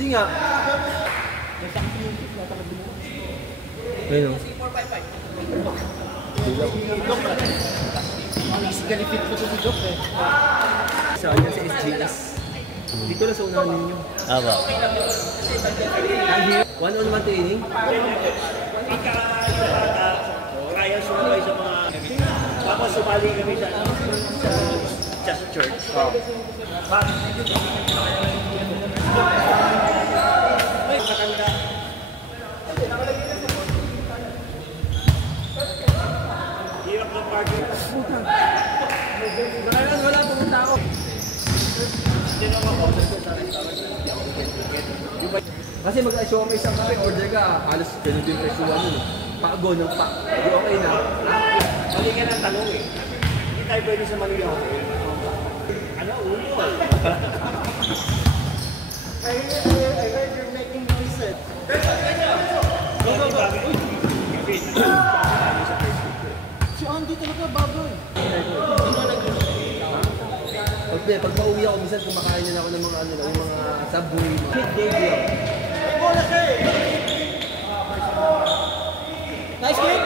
Hindi nga. Ayun o. Physically fit po ito si Doc eh. Sa kanya sa SGS. Dito na sa unahan ninyo. Aba. One-on-one training? Kaya sumabay sa mga... Tapos sumali kami sa Just Church. Ay, matanda. Hirap ng parking. Wala, pumunta ako. Kasi mag-showcase ang kape, order ka, halos ganun din presyuan nun. Pago ng pa. Hindi okay na. Mali ka ng tanong eh. Hindi tayo pwede sa mali ako. Ano? Ulo ah. I heard you're making noises. Go. Si Andy talaga baboy. Pag pauwi ako, minsan kumakain na ako ng mga ano, yung mga Subway, midday. Nice game!